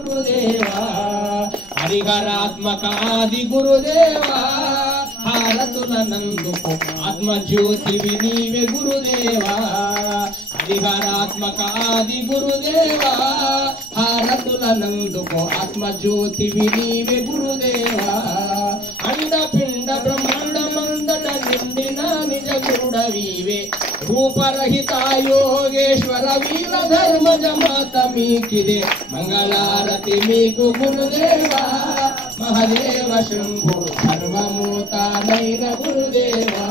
గురుదేవా హరిహరాత్మక ఆది గురుదేవా హారతుల నందుకు ఆత్మజ్యోతివి నీవే గురుదేవా హరిహరాత్మక ఆది గురుదేవా హారతుల నందుకు ఆత్మజ్యోతివి నీవే గురుదేవా అండపిండ బ్రహ్మాండ మందట నిండిన నిజ గురుడవీవే రూపరహిత యోగేశ్వర వీర ధర్మజ మాత మీకిదే మంగళారతి మీకు గురుదేవా మహదేవ శంభో సర్వమూతానైన గురుదేవా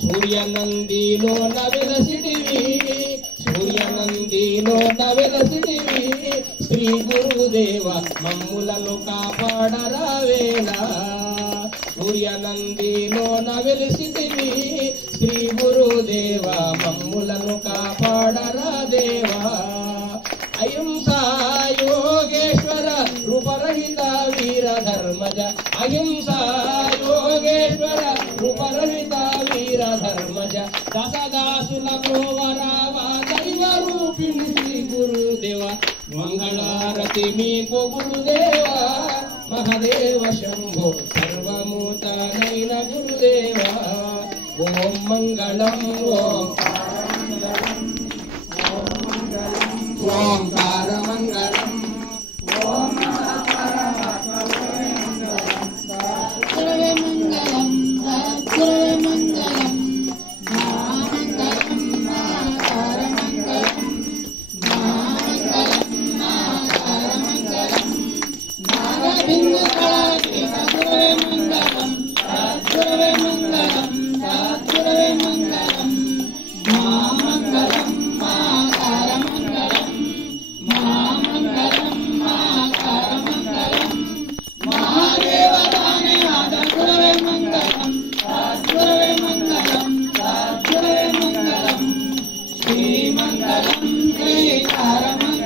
సూర్యనందిలో నవెలసిదివి సూర్యనందిలో నవెలసిదివి శ్రీ గురుదేవ మమ్ములను కాపాడరావేలా సూర్యనందిలో నవెలసిదివి శ్రీ గురుదేవ మమ్ములను కాపాడరాదేవా అహింసా యోగేశ్వర రూపరహిత వీర ధర్మజ అహింసా యోగేశ్వర రూపరహిత వీర ధర్మజ దశదాసుల కోవరావా దైవ రూపిణి శ్రీ గురుదేవ మంగళారతి మీకు గురుదేవా మహదేవ శంభో సర్వమూతనైన గురుదేవా ఓం మంగళం ఓంకార మంగళం ఓం శ్రీమంగళం శ్రీకారమంగళం